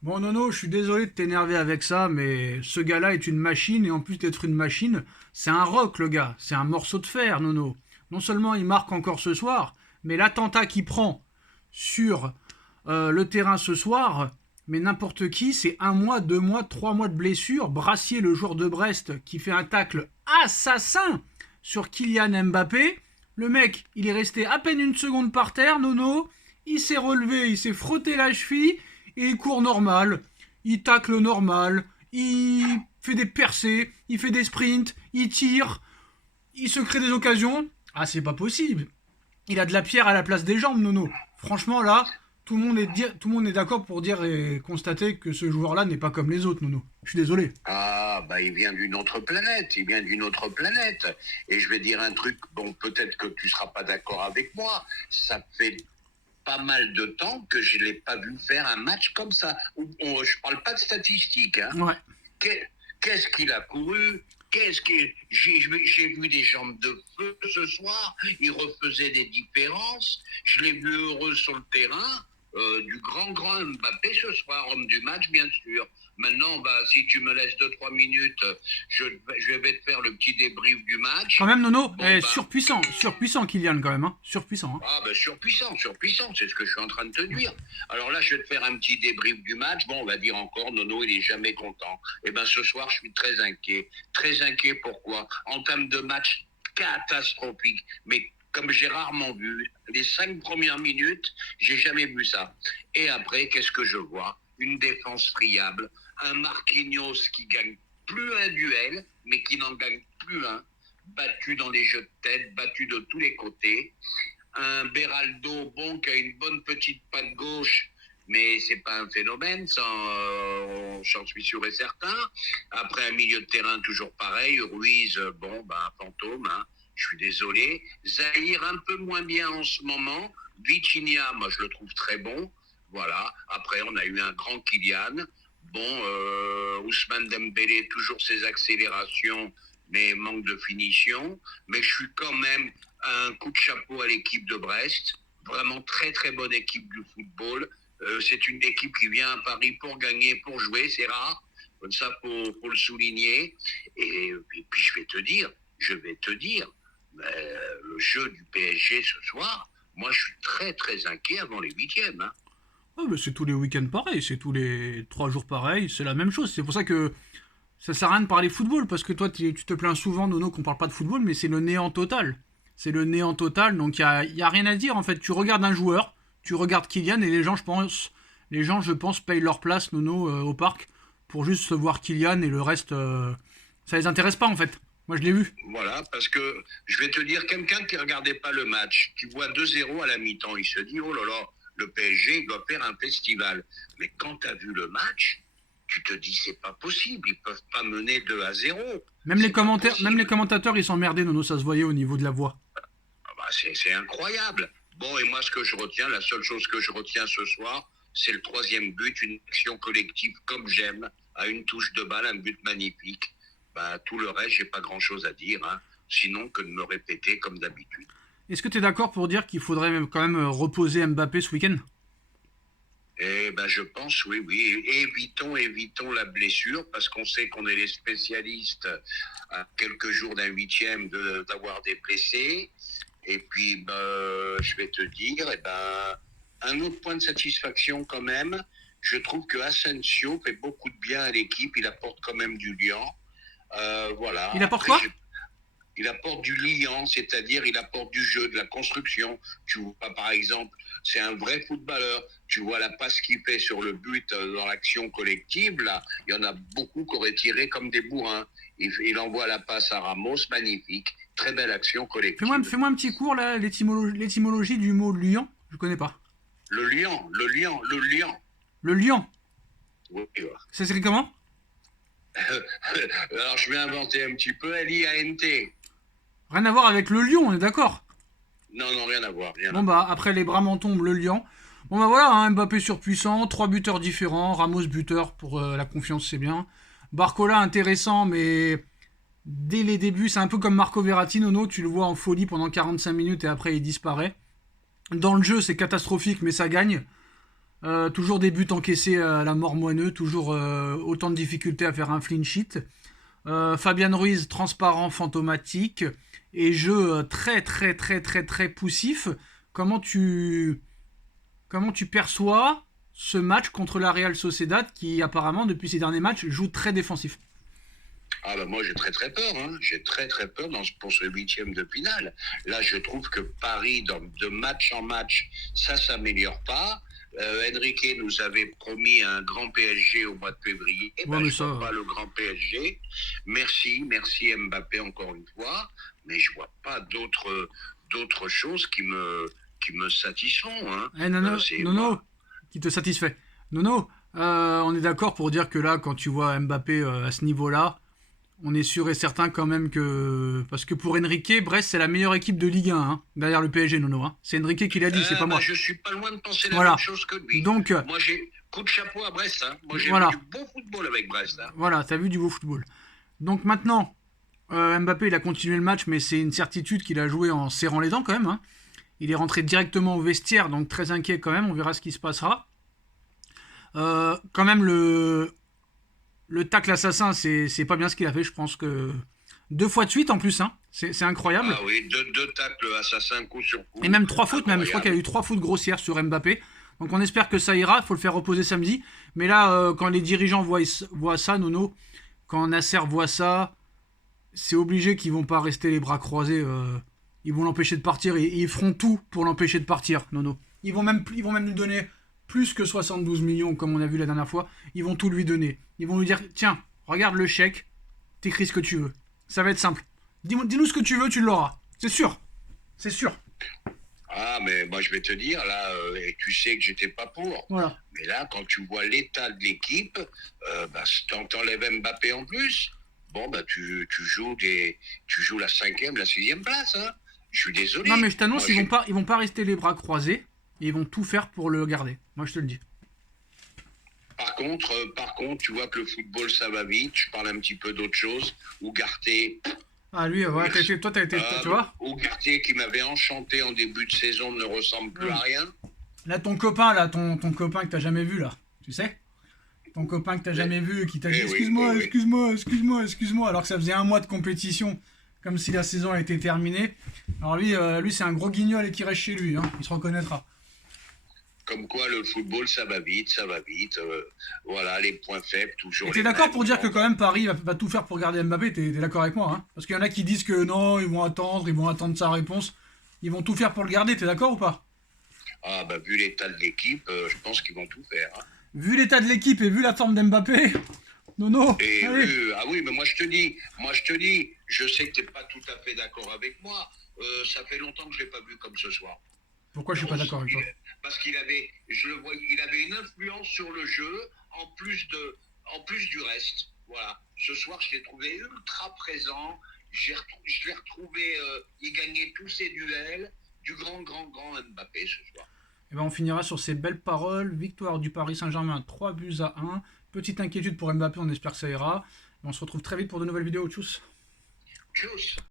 Bon, Nono, je suis désolé de t'énerver avec ça, mais ce gars-là est une machine, et en plus d'être une machine, c'est un roc, le gars. C'est un morceau de fer, Nono. Non seulement il marque encore ce soir, mais l'attentat qu'il prend sur le terrain ce soir, mais n'importe qui, c'est 1 mois, 2 mois, 3 mois de blessure. Brassier, le joueur de Brest, qui fait un tacle assassin sur Kylian Mbappé. Le mec, il est resté à peine une seconde par terre, Nono. Il s'est relevé, il s'est frotté la cheville, et il court normal, il tacle normal, il fait des percées, il fait des sprints, il tire, il se crée des occasions. Ah, c'est pas possible. Il a de la pierre à la place des jambes, Nono. Franchement, là, tout le monde est d'accord pour dire et constater que ce joueur-là n'est pas comme les autres, Nono. Je suis désolé. Ah, bah il vient d'une autre planète, il vient d'une autre planète. Et je vais dire un truc, bon, peut-être que tu seras pas d'accord avec moi. Ça fait pas mal de temps que je l'ai pas vu faire un match comme ça. Je parle pas de statistiques, hein. Ouais. Qu'est-ce qu'il a couru? J'ai vu des jambes de feu ce soir. Il refaisait des différences. Je l'ai vu heureux sur le terrain. Du grand Mbappé ce soir, homme du match, bien sûr. Maintenant, bah, si tu me laisses 2-3 minutes, je vais te faire le petit débrief du match. Quand même, Nono, Bon, bah, surpuissant, surpuissant Kylian quand même, hein. Surpuissant. Hein. ah, bah, surpuissant, c'est ce que je suis en train de te dire. Alors là, je vais te faire un petit débrief du match. Bon, on va dire encore, Nono, il est jamais content. Eh ben, ce soir, je suis très inquiet. Très inquiet, pourquoi? En termes de match catastrophique. Mais comme j'ai rarement vu, les 5 premières minutes, j'ai jamais vu ça. Et après, qu'est-ce que je vois? Une défense friable, un Marquinhos qui gagne plus un duel, mais qui n'en gagne plus un, battu dans les jeux de tête, battu de tous les côtés. Un Beraldo, bon, qui a une bonne petite patte gauche, mais c'est pas un phénomène, ça, j'en suis sûr et certain. Après un milieu de terrain toujours pareil, Ruiz, bon, bah, fantôme, hein, je suis désolé. Zahir un peu moins bien en ce moment. Vitinha, moi je le trouve très bon. Voilà. Après, on a eu un grand Kylian. Bon, Ousmane Dembélé, toujours ses accélérations, mais manque de finition. Mais je suis quand même un coup de chapeau à l'équipe de Brest. Vraiment très très bonne équipe du football. C'est une équipe qui vient à Paris pour gagner, pour jouer, c'est rare. Comme ça, pour le souligner. Et puis je vais te dire, le jeu du PSG ce soir, moi je suis très très inquiet avant les huitièmes. Hein. Ouais, mais c'est tous les week-ends pareil, c'est tous les 3 jours pareil, c'est la même chose. C'est pour ça que ça sert à rien de parler football, parce que toi, tu te plains souvent, Nono, qu'on parle pas de football, mais c'est le néant total. C'est le néant total, donc y a rien à dire, en fait. Tu regardes un joueur, tu regardes Kylian, et les gens, je pense, payent leur place, Nono, au parc, pour juste voir Kylian, et le reste, ça les intéresse pas, en fait. Moi, je l'ai vu. Voilà, parce que je vais te dire, quelqu'un qui regardait pas le match, qui voit 2-0 à la mi-temps, il se dit, oh là là, le PSG doit faire un festival. Mais quand tu as vu le match, tu te dis, c'est pas possible, ils peuvent pas mener 2-0. C'est pas Même les possible. commentateurs, ils s'emmerdaient, Nono, ça se voyait au niveau de la voix. Ah bah, c'est incroyable. Bon, et moi, ce que je retiens, la seule chose que je retiens ce soir, c'est le troisième but, une action collective comme j'aime, à une touche de balle, un but magnifique. Bah, tout le reste, j'ai pas grand-chose à dire, hein, sinon que de me répéter comme d'habitude. Est-ce que tu es d'accord pour dire qu'il faudrait quand même reposer Mbappé ce week-end? Eh ben, je pense, oui, oui. Évitons la blessure, parce qu'on sait qu'on est les spécialistes à quelques jours d'un huitième d'avoir des blessés. Et puis, ben, je vais te dire, eh ben, un autre point de satisfaction quand même, je trouve que Asensio fait beaucoup de bien à l'équipe, il apporte quand même du lien. Il Voilà. apporte Après, quoi? il apporte du liant, c'est-à-dire il apporte du jeu, de la construction. Tu vois, par exemple, c'est un vrai footballeur. Tu vois la passe qu'il fait sur le but dans l'action collective, là, il y en a beaucoup qui auraient tiré comme des bourrins. Il envoie la passe à Ramos, magnifique, très belle action collective. Fais-moi un petit cours, là, l'étymologie du mot lion. Je connais pas. Le lion. Le lion. Oui, Ça s'écrit comment? alors je vais inventer un petit peu, L-I-A-N-T. Rien à voir avec le lion, on est d'accord. Non, non, rien à voir, rien Bon à bah, voir. après les bras m'en tombent, le lion. Bon bah voilà, hein, Mbappé surpuissant, 3 buteurs différents, Ramos buteur pour la confiance, c'est bien. Barcola intéressant, mais dès les débuts, c'est un peu comme Marco Verratti, Nono, tu le vois en folie pendant 45 minutes et après il disparaît. Dans le jeu, c'est catastrophique, mais ça gagne. Toujours des buts encaissés à la mort moineux, toujours autant de difficultés à faire un clean sheet. Fabian Ruiz, transparent, fantomatique, et jeu très très très très très poussif. Comment tu, comment tu perçois ce match contre la Real Sociedad qui apparemment depuis ces derniers matchs joue très défensif? Ah bah moi j'ai très très peur, hein. J'ai très très peur pour ce huitième de finale. Là je trouve que Paris, de match en match, ça s'améliore pas. Enrique nous avait promis un grand PSG au mois de février. Ouais, Ben, mais je ça. vois pas le grand PSG. Merci, merci Mbappé encore une fois, mais je vois pas d'autres choses qui me satisfont. Hein. Nono, C'est Nono, moi. qui te satisfait. Nono, on est d'accord pour dire que là, quand tu vois Mbappé à ce niveau-là, on est sûr et certain quand même que... Parce que pour Enrique, Brest, c'est la meilleure équipe de Ligue 1, hein, derrière le PSG, Nono. Hein. C'est Enrique qui l'a dit, c'est pas Ben, moi. je suis pas loin de penser la même Voilà. chose que lui. Donc, Moi j'ai coup de chapeau à Brest. Hein. Moi j'ai vu du voilà. bon football avec Brest. Hein. Voilà, t'as vu du beau football. Donc maintenant, Mbappé, il a continué le match, mais c'est une certitude qu'il a joué en serrant les dents quand même. Hein. Il est rentré directement au vestiaire, donc très inquiet quand même. On verra ce qui se passera. Quand même, le tacle assassin, c'est pas bien ce qu'il a fait. Je pense que 2 fois de suite en plus, hein. C'est incroyable. Ah oui, deux tacles assassins coup sur Et coup. même 3 fautes, même. Je crois qu'il y a Incroyable. eu 3 fautes grossières sur Mbappé. Donc on espère que ça ira. Il faut le faire reposer samedi. Mais là, quand les dirigeants voient ça, Nono, quand Nasser voit ça, c'est obligé qu'ils vont pas rester les bras croisés. Ils vont l'empêcher de partir et ils feront tout pour l'empêcher de partir, Nono. Ils vont même lui donner plus que 72 millions, comme on a vu la dernière fois. Ils vont tout lui donner. Ils vont lui dire tiens, regarde le chèque, t'écris ce que tu veux. Ça va être simple. Dis-nous ce que tu veux, tu l'auras. C'est sûr. C'est sûr. Ah, mais moi je vais te dire, là, et tu sais que j'étais pas pour. Voilà. Mais là, quand tu vois l'état de l'équipe, bah, t'enlèves Mbappé en plus. Bon, bah, tu joues la cinquième, la sixième place. Hein. Je suis Non, désolé. mais je t'annonce, Moi, ils vont pas rester les bras croisés. Et ils vont tout faire pour le garder. Moi, je te le dis. par contre, tu vois que le football, ça va vite. Je parle un petit peu d'autre chose. Ougarté, Ah, lui, ouais, merci. toi, t'as été, tu vois. Ougarté qui m'avait enchanté en début de saison ne ressemble plus à rien. Là, ton copain, ton copain que t'as jamais vu, là. Tu sais? Ton copain que t'as Eh, jamais vu, qui t'a dit oui, eh excuse-moi, oui. excuse-moi, excuse-moi, excuse-moi, alors que ça faisait un mois de compétition, comme si la saison était terminée. Alors lui c'est un gros guignol et qui reste chez lui, hein. Il se reconnaîtra. Comme quoi, le football, ça va vite, ça va vite. Voilà, les points faibles, toujours Et t'es les d'accord mêmes. pour dire que Bon, quand même Paris va tout faire pour garder Mbappé? T'es d'accord avec moi, hein? Parce qu'il y en a qui disent que non, ils vont attendre sa réponse. Ils vont tout faire pour le garder, t'es d'accord ou pas? ah, bah, vu l'état de l'équipe, je pense qu'ils vont tout faire. Hein. Vu l'état de l'équipe et vu la forme d'Mbappé, non, non, Et allez. ah oui, mais je sais que tu n'es pas tout à fait d'accord avec moi. Ça fait longtemps que je l'ai pas vu comme ce soir. Pourquoi je suis pas d'accord avec toi? Parce qu'il avait, je le voyais, il avait une influence sur le jeu en plus du reste. Voilà. Ce soir, je l'ai trouvé ultra présent. Je l'ai retrouvé, il gagnait tous ses duels. Du grand Mbappé ce soir. Et ben on finira sur ces belles paroles. Victoire du Paris Saint-Germain 3 buts à 1. Petite inquiétude pour Mbappé, on espère que ça ira. On se retrouve très vite pour de nouvelles vidéos. Tchuss. Tchuss.